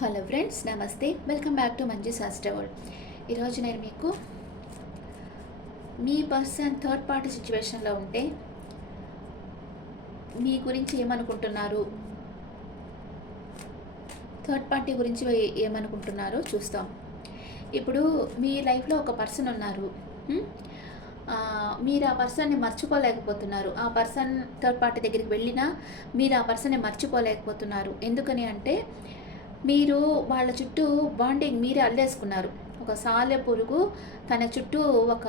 Hello friends, నమస్తే. Welcome back to Manju శాస్త్ర world. ఈరోజు నేను మీకు మీ పర్సన్ థర్డ్ పార్టీ సిచ్యువేషన్లో ఉంటే మీ గురించి ఏమనుకుంటున్నారు, థర్డ్ పార్టీ గురించి ఏమనుకుంటున్నారో చూస్తాం. ఇప్పుడు మీ లైఫ్లో ఒక పర్సన్ ఉన్నారు. మీరు ఆ పర్సన్ని మర్చిపోలేకపోతున్నారు. ఆ పర్సన్ థర్డ్ పార్టీ దగ్గరికి వెళ్ళినా మీరు ఆ పర్సన్ని మర్చిపోలేకపోతున్నారు. ఎందుకని అంటే మీరు వాళ్ళ చుట్టూ బాండింగ్ మీరే అల్లేసుకున్నారు. ఒక సాలె పురుగు తన చుట్టూ ఒక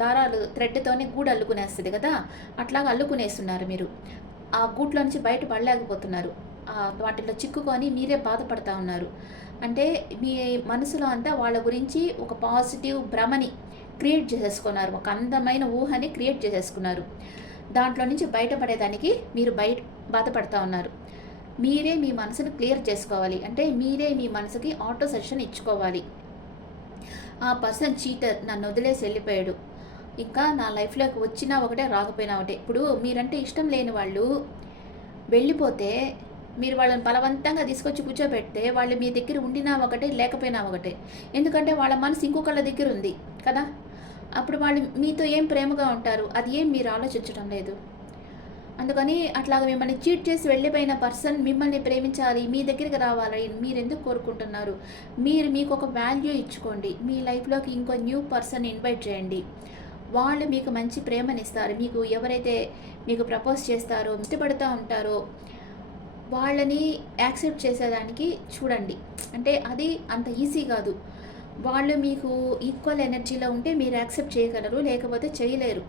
దారాలు థ్రెడ్తోనే గూడు అల్లుకునేస్తుంది కదా, అట్లాగా అల్లుకునేస్తున్నారు. మీరు ఆ గూట్లో నుంచి బయట పడలేకపోతున్నారు. వాటిలో చిక్కుకొని మీరే బాధపడతా ఉన్నారు. అంటే మీ మనసులో అంతా వాళ్ళ గురించి ఒక పాజిటివ్ భ్రమని క్రియేట్ చేసేసుకున్నారు, ఒక అందమైన ఊహని క్రియేట్ చేసేసుకున్నారు. దాంట్లో నుంచి బయటపడేదానికి మీరు బాధపడతా ఉన్నారు. మీరే మీ మనసును క్లియర్ చేసుకోవాలి. అంటే మీరే మీ మనసుకి ఆటో సెషన్ ఇచ్చుకోవాలి. ఆ పర్సన్ చీటర్, నన్ను వదిలేసి వెళ్ళిపోయాడు, ఇంకా నా లైఫ్లోకి వచ్చినా ఒకటే రాకపోయినా ఒకటే. ఇప్పుడు మీరంటే ఇష్టం లేని వాళ్ళు వెళ్ళిపోతే మీరు వాళ్ళని బలవంతంగా తీసుకొచ్చి కూర్చోబెడితే వాళ్ళు మీ దగ్గర ఉండినా ఒకటే లేకపోయినా ఒకటే. ఎందుకంటే వాళ్ళ మనసు ఇంకొకళ్ళ దగ్గర ఉంది కదా. అప్పుడు వాళ్ళు మీతో ఏం ప్రేమగా ఉంటారు, అది ఏం మీరు ఆలోచించడం లేదు. అందుకని అట్లాగ మిమ్మల్ని చీట్ చేసి వెళ్ళిపోయిన పర్సన్ మిమ్మల్ని ప్రేమించాలి, మీ దగ్గరికి రావాలి, మీరు ఎందుకు కోరుకుంటున్నారు? మీకు ఒక వాల్యూ ఇచ్చుకోండి. మీ లైఫ్లోకి ఇంకో న్యూ పర్సన్ ఇన్వైట్ చేయండి. వాళ్ళు మీకు మంచి ప్రేమనిస్తారు. మీకు ఎవరైతే మీకు ప్రపోజ్ చేస్తారో, ఇష్టపడుతూ ఉంటారో వాళ్ళని యాక్సెప్ట్ చేసేదానికి చూడండి. అంటే అది అంత ఈజీ కాదు. వాళ్ళు మీకు ఈక్వల్ ఎనర్జీలో ఉంటే మీరు యాక్సెప్ట్ చేయగలరు, లేకపోతే చేయలేరు.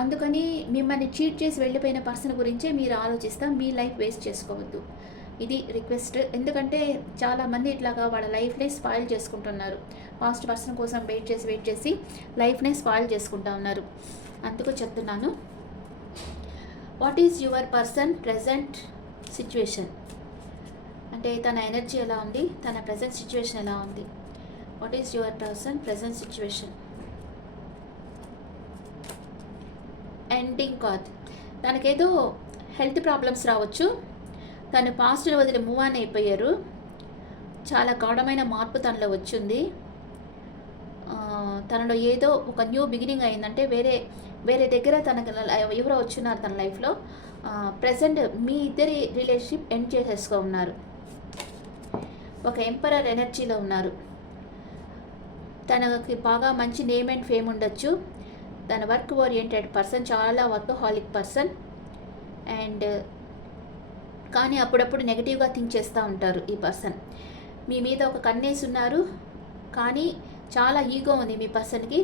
అందుకని మిమ్మల్ని చీట్ చేసి వెళ్ళిపోయిన పర్సన్ గురించే మీరు ఆలోచిస్తా. మీ లైఫ్ వేస్ట్ చేసుకోవద్దు, ఇది రిక్వెస్ట్. ఎందుకంటే చాలామంది ఇట్లాగా వాళ్ళ లైఫ్నే స్పాయిల్ చేసుకుంటున్నారు. పాస్ట్ పర్సన్ కోసం వెయిట్ చేసి లైఫ్నే స్పాయిల్ చేసుకుంటా ఉన్నారు. అందుకు చెప్తున్నాను, what is your person present situation? అంటే తన ఎనర్జీ ఎలా ఉంది, తన ప్రజెంట్ సిచ్యువేషన్ ఎలా ఉంది? What is your person present situation? Ending card. తనకేదో హెల్త్ ప్రాబ్లమ్స్ రావచ్చు. తను పాస్ట్ని వదిలి మూవ్ ఆన్ అయిపోయారు. చాలా గాఢమైన మార్పు తనలో వచ్చింది. తనలో ఏదో ఒక న్యూ బిగినింగ్ అయిందంటే వేరే దగ్గర తనకు ఎవరో వచ్చున్నారు తన లైఫ్లో. ప్రజెంట్ మీ ఇద్దరి రిలేషన్షిప్ ఎండ్ చేసేసుకో ఉన్నారు. ఒక ఎంపరర్ ఎనర్జీలో ఉన్నారు. తనకి బాగా మంచి నేమ్ అండ్ ఫేమ్ ఉండొచ్చు. తన వర్క్ ఓరియంటెడ్ పర్సన్, చాలా వర్కహాలిక్ పర్సన్. అండ్ కానీ అప్పుడప్పుడు నెగిటివ్గా థింక్ చేస్తూ ఉంటారు ఈ పర్సన్. మీ మీద ఒక కన్నేసి ఉన్నారు, కానీ చాలా ఈగో ఉంది మీ పర్సన్కి.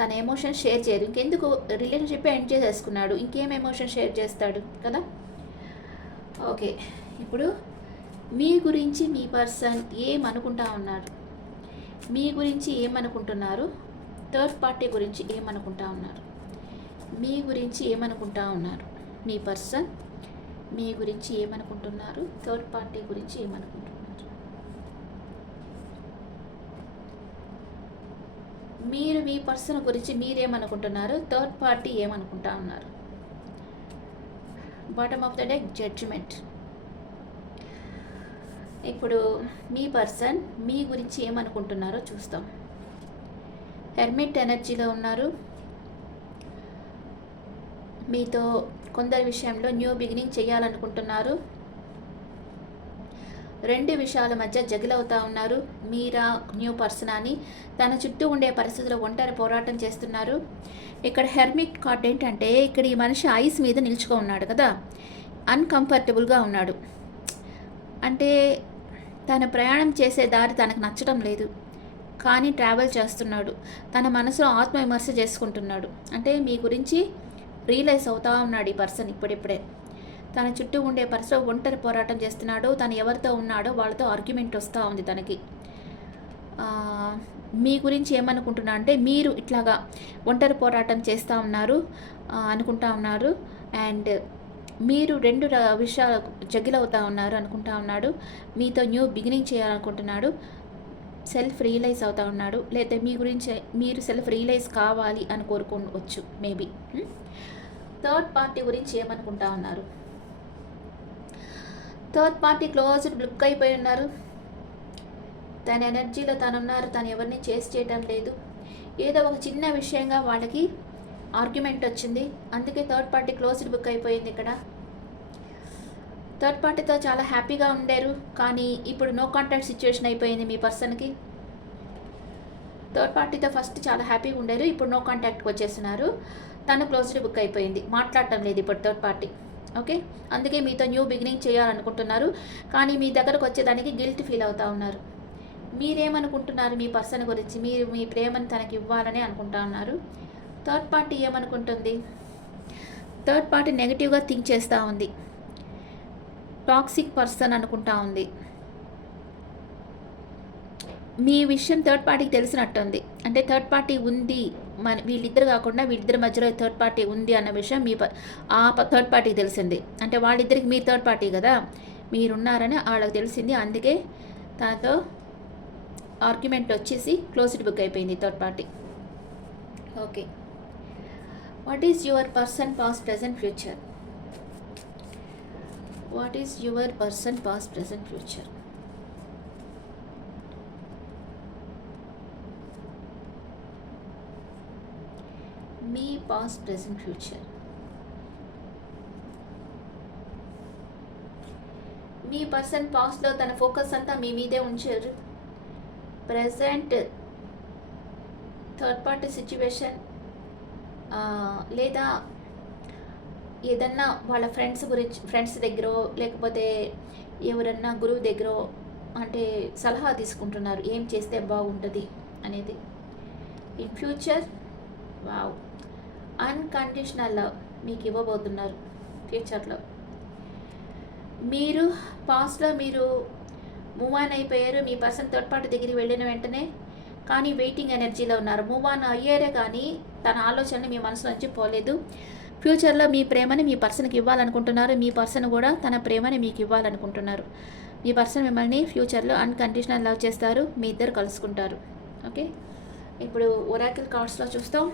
తన ఎమోషన్స్ షేర్ చేయరు. ఇంకెందుకు, రిలేషన్షిప్ ఎండ్ చేసేసుకున్నాడు, ఇంకేం ఎమోషన్ షేర్ చేస్తాడు కదా. ఓకే, ఇప్పుడు మీ గురించి మీ పర్సన్ ఏమనుకుంటా ఉన్నారు, మీ గురించి ఏమనుకుంటున్నారు, థర్డ్ పార్టీ గురించి ఏమనుకుంటా ఉన్నారు, మీ గురించి ఏమనుకుంటా ఉన్నారు, మీ పర్సన్ మీ గురించి ఏమనుకుంటున్నారు, థర్డ్ పార్టీ గురించి ఏమనుకుంటున్నారు. మీరు మీ పర్సన్ గురించి మీరేమనుకుంటున్నారు, థర్డ్ పార్టీ ఏమనుకుంటా ఉన్నారు. Bottom of the deck judgement. ఇప్పుడు మీ పర్సన్ మీ గురించి ఏమనుకుంటున్నారో చూస్తాం. హెర్మిట్ ఎనర్జీలో ఉన్నారు. మీతో కొందరి విషయంలో న్యూ బిగినింగ్ చేయాలనుకుంటున్నారు. రెండు విషయాల మధ్య జగిలవుతూ ఉన్నారు. మీరా న్యూ పర్సన్ అని తన చుట్టూ ఉండే పరిస్థితుల్లో ఒంటరి పోరాటం చేస్తున్నారు. ఇక్కడ హెర్మిట్ కార్డ్ ఏంటంటే, ఇక్కడ ఈ మనిషి ఐస్ మీద నిల్చుకో ఉన్నాడు కదా, అన్కంఫర్టబుల్గా ఉన్నాడు. అంటే తన ప్రయాణం చేసే దారి తనకు నచ్చడం లేదు, కానీ ట్రావెల్ చేస్తున్నాడు. తన మనసులో ఆత్మవిమర్శ చేసుకుంటున్నాడు. అంటే మీ గురించి రియలైజ్ అవుతూ ఉన్నాడు ఈ పర్సన్ ఇప్పుడిప్పుడే. తన చుట్టూ ఉండే పర్సన్ ఒంటరి పోరాటం చేస్తున్నాడు. తను ఎవరితో ఉన్నాడో వాళ్ళతో ఆర్గ్యుమెంట్ వస్తూ ఉంది తనకి. మీ గురించి ఏమనుకుంటున్నా అంటే, మీరు ఇట్లాగా ఒంటరి పోరాటం చేస్తూ ఉన్నారు అనుకుంటా ఉన్నారు. అండ్ మీరు రెండు విషయాలు జగిలవుతూ ఉన్నారు అనుకుంటా ఉన్నాడు. మీతో న్యూ బిగినింగ్ చేయాలనుకుంటున్నాడు. సెల్ఫ్ రియలైజ్ అవుతూ ఉన్నాడు. లేదా మీ గురించి మీరు సెల్ఫ్ రియలైజ్ కావాలి అని కోరుకోవచ్చు మేబీ. థర్డ్ పార్టీ గురించి ఏమనుకుంటా ఉన్నారు. థర్డ్ పార్టీ క్లోజ్డ్ బుక్ అయిపోయి ఉన్నారు. తన ఎనర్జీలో తనున్నారు. తను ఎవరిని చేసి చేయటం లేదు. ఏదో ఒక చిన్న విషయంగా వాళ్ళకి ఆర్గ్యుమెంట్ వచ్చింది. అందుకే థర్డ్ పార్టీ క్లోజ్డ్ బుక్ అయిపోయింది. ఇక్కడ థర్డ్ పార్టీతో చాలా హ్యాపీగా ఉండారు. కానీ ఇప్పుడు నో కాంటాక్ట్ సిచ్యువేషన్ అయిపోయింది మీ పర్సన్కి. థర్డ్ పార్టీతో ఫస్ట్ చాలా హ్యాపీగా ఉండారు. ఇప్పుడు నో కాంటాక్ట్కి వచ్చేస్తున్నారు. తను క్లోజ్డ్ బుక్ అయిపోయింది. మాట్లాడటం లేదు ఇప్పుడు థర్డ్ పార్టీ. ఓకే, అందుకే మీతో న్యూ బిగినింగ్ చేయాలనుకుంటున్నారు. కానీ మీ దగ్గరకు వచ్చేదానికి గిల్ట్ ఫీల్ అవుతూ ఉన్నారు. మీరేమనుకుంటున్నారు మీ పర్సన్ గురించి? మీరు మీ ప్రేమను తనకి ఇవ్వాలని అనుకుంటా ఉన్నారు. థర్డ్ పార్టీ ఏమనుకుంటుంది? థర్డ్ పార్టీ నెగిటివ్గా థింక్ చేస్తూ ఉంది. టాక్సిక్ పర్సన్ అనుకుంటా ఉంది. మీ విషయం థర్డ్ పార్టీకి తెలిసినట్టుంది. అంటే థర్డ్ పార్టీ ఉంది, వీళ్ళిద్దరు కాకుండా వీళ్ళిద్దరి మధ్యలో థర్డ్ పార్టీ ఉంది అన్న విషయం ఆ థర్డ్ పార్టీకి తెలిసింది. అంటే వాళ్ళిద్దరికి మీ థర్డ్ పార్టీ కదా, మీరున్నారని వాళ్ళకి తెలిసింది. అందుకే తనతో ఆర్గ్యుమెంట్ వచ్చేసి క్లోజ్డ్ బుక్ అయిపోయింది third party. Okay, what is your person past present future? What is your person past present future? Me past present future. Me person పాస్ట్లో తన ఫోకస్ అంతా మీ మీదే ఉంచారు. ప్రజెంట్ థర్డ్ పార్టీ సిచ్యువేషన్ లేదా ఏదన్నా వాళ్ళ ఫ్రెండ్స్ దగ్గర లేకపోతే ఎవరన్నా గురువు దగ్గర అంటే సలహా తీసుకుంటున్నారు ఏం చేస్తే బాగుంటుంది అనేది. In future wow, unconditional love మీకు ఇవ్వబోతున్నారు ఫ్యూచర్లో. మీరు పాస్ట్లో మీరు మూవ్ ఆన్ అయిపోయారు. మీ పర్సన్ థర్డ్ పార్టీ దగ్గరికి వెళ్ళిన వెంటనే కానీ వెయిటింగ్ ఎనర్జీలో ఉన్నారు. మూవ్ ఆన్ అయ్యారే కానీ తన ఆలోచనలు మీ మనసు నుంచి పోలేదు. ఫ్యూచర్లో మీ ప్రేమని మీ పర్సన్కి ఇవ్వాలనుకుంటున్నారు. మీ పర్సన్ కూడా తన ప్రేమని మీకు ఇవ్వాలనుకుంటున్నారు. మీ పర్సన్ మిమ్మల్ని ఫ్యూచర్లో అన్కండిషనల్ లవ్ చేస్తారు. మీ ఇద్దరు కలుసుకుంటారు. ఓకే, ఇప్పుడు ఒరాకిల్ కార్డ్స్లో చూస్తాం.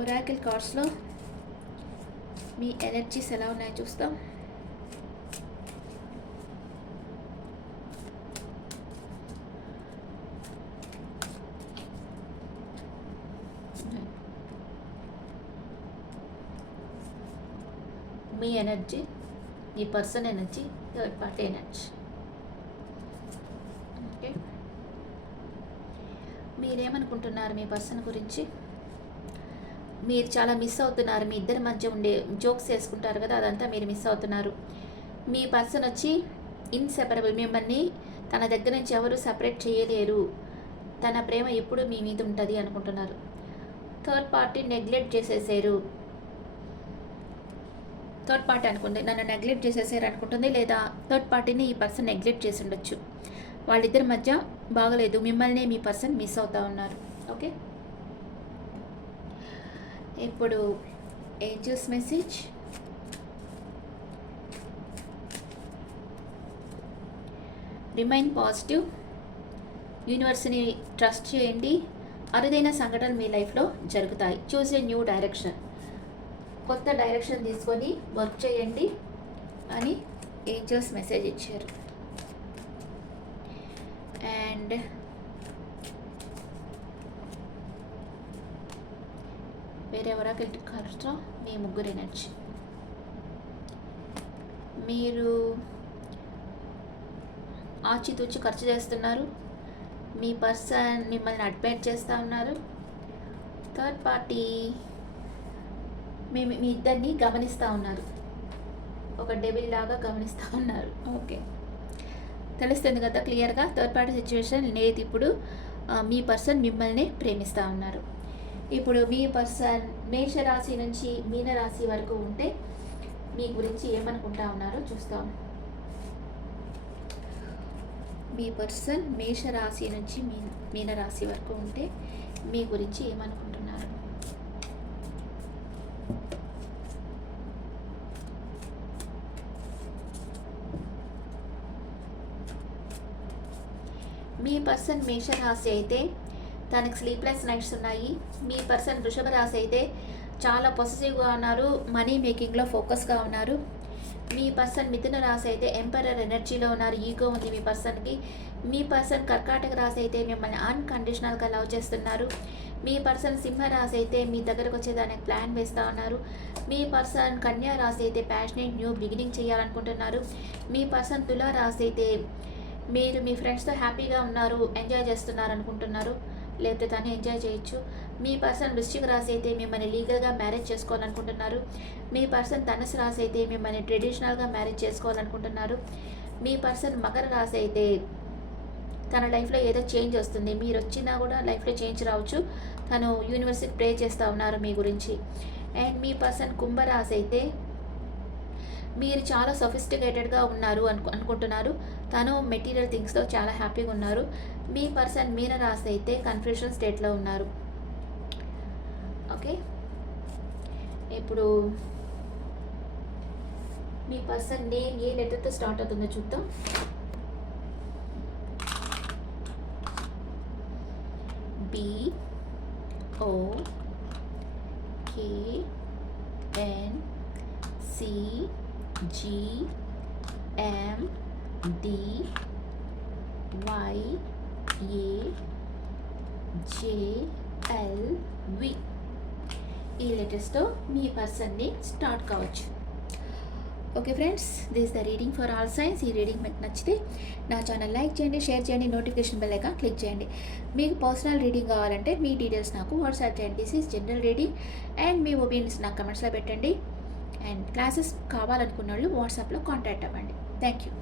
ఒరాకిల్ కార్డ్స్లో మీ ఎనర్జీస్ ఎలా ఉన్నాయో చూస్తాం. మీ ఎనర్జీ, మీ person energy, third party energy. Okay, మీరేమనుకుంటున్నారు మీ పర్సన్ గురించి? మీరు చాలా మిస్ అవుతున్నారు. మీ ఇద్దరి మధ్య ఉండే జోక్స్ వేసుకుంటారు కదా, అదంతా మీరు మిస్ అవుతున్నారు. మీ పర్సన్ వచ్చి ఇన్సెపరబుల్, మిమ్మల్ని తన దగ్గర నుంచి ఎవరు సపరేట్ చేయలేరు. తన ప్రేమ ఎప్పుడు మీ మీద ఉంటుంది అనుకుంటున్నారు. థర్డ్ పార్టీ నెగ్లెక్ట్ చేసేసారు. థర్డ్ పార్టీ అనుకుంది నన్ను నెగ్లెక్ట్ చేసేసారు అనుకుంటుంది, లేదా థర్డ్ పార్టీని ఈ పర్సన్ నెగ్లెక్ట్ చేసి ఉండొచ్చు. వాళ్ళిద్దరి మధ్య బాగలేదు. మిమ్మల్ని మీ పర్సన్ మిస్ అవుతూ ఉన్నారు. ఓకే, ఇప్పుడు ఏంజల్స్ మెసేజ్. Remain positive. యూనివర్స్ని ట్రస్ట్ చేయండి. అరుదైన సంఘటనలు మీ లైఫ్లో జరుగుతాయి. Choose a new direction. కొత్త డైరెక్షన్ తీసుకొని వర్క్ చేయండి అని ఏంజల్స్ మెసేజ్ ఇచ్చారు. అండ్ వేరెవరికి ఖర్చు మీ ముగ్గురు ఎనర్జీ. మీరు ఆచితూచి ఖర్చు చేస్తున్నారు. మీ పర్సన్ మిమ్మల్ని అడ్మైర్ చేస్తూ ఉన్నారు. థర్డ్ పార్టీ మీ ఇద్దరిని గమనిస్తూ ఉన్నారు. ఒక డెవిల్ లాగా గమనిస్తూ ఉన్నారు. ఓకే, తెలుస్తుంది కదా క్లియర్గా. థర్డ్ పార్టీ సిచ్యువేషన్ లేదు. ఇప్పుడు మీ పర్సన్ మిమ్మల్ని ప్రేమిస్తూ ఉన్నారు. ఇప్పుడు మీ పర్సన్ మేషరాశి నుంచి మీనరాశి వరకు ఉంటే మీ గురించి ఏమనుకుంటా ఉన్నారో చూస్తాం. మీ పర్సన్ మేషరాశి నుంచి మీనరాశి వరకు ఉంటే మీ గురించి ఏమనుకుంటున్నారు? మీ పర్సన్ మేషరాశి అయితే తనకు స్లీప్లెస్ నైట్స్ ఉన్నాయి. మీ పర్సన్ వృషభ రాశి అయితే చాలా పొసెసివ్గా ఉన్నారు. మనీ మేకింగ్లో ఫోకస్గా ఉన్నారు. మీ పర్సన్ మిథున రాశి అయితే ఎంపరర్ ఎనర్జీలో ఉన్నారు. ఈగో ఉంది మీ పర్సన్కి. మీ పర్సన్ కర్కాటక రాశి అయితే మిమ్మల్ని అన్కండిషనల్గా లవ్ చేస్తున్నారు. మీ పర్సన్ సింహ రాశి అయితే మీ దగ్గరకు వచ్చేదానికి ప్లాన్ వేస్తూ ఉన్నారు. మీ పర్సన్ కన్యా రాశి అయితే ప్యాషనేట్ న్యూ బిగినింగ్ చేయాలనుకుంటున్నారు. మీ పర్సన్ తులా రాశి అయితే మీరు మీ ఫ్రెండ్స్తో హ్యాపీగా ఉన్నారు, ఎంజాయ్ చేస్తున్నారు అనుకుంటున్నారు, లేకపోతే తను ఎంజాయ్ చేయొచ్చు. మీ పర్సన్ వృశ్చిక రాశి అయితే మిమ్మల్ని లీగల్గా మ్యారేజ్ చేసుకోవాలనుకుంటున్నారు. మీ పర్సన్ ధనుసు రాశి అయితే మిమ్మల్ని ట్రెడిషనల్గా మ్యారేజ్ చేసుకోవాలనుకుంటున్నారు. మీ పర్సన్ మకర రాశి అయితే తన లైఫ్లో ఏదో చేంజ్ వస్తుంది, మీరు వచ్చినా కూడా లైఫ్లో చేంజ్ రావచ్చు, తను యూనివర్స్కి ప్రే చేస్తూ ఉన్నారు మీ గురించి. అండ్ మీ పర్సన్ కుంభరాశి అయితే మీరు చాలా సొఫిస్టికేటెడ్గా ఉన్నారు అనుకుంటున్నారు, తను మెటీరియల్ థింగ్స్తో చాలా హ్యాపీగా ఉన్నారు. మీ పర్సన్ మీన రాశి అయితే కన్ఫ్యూషన్ స్టేట్లో ఉన్నారు. ఓకే, ఇప్పుడు మీ పర్సన్ నేమ్ ఏ లెటర్తో స్టార్ట్ అవుతుందో చూద్దాం. B O K N C G M D Y A J L V ఈ లెటర్స్తో మీ పర్సన్ని స్టార్ట్ కావచ్చు. Okay friends, this the reading for all science. ఈ రీడింగ్ మీకు నచ్చితే నా ఛానల్ లైక్ చేయండి, షేర్ చేయండి, నోటిఫికేషన్ బెల్ ఐకాన్ క్లిక్ చేయండి. మీకు పర్సనల్ రీడింగ్ కావాలంటే మీ డీటెయిల్స్ నాకు వాట్సాప్ చేయండి. This is general reading and me opinions నాకు కమెంట్స్లో పెట్టండి. అండ్ క్లాసెస్ కావాలనుకున్న వాళ్ళు వాట్సాప్లో కాంటాక్ట్ అవ్వండి. Thank you.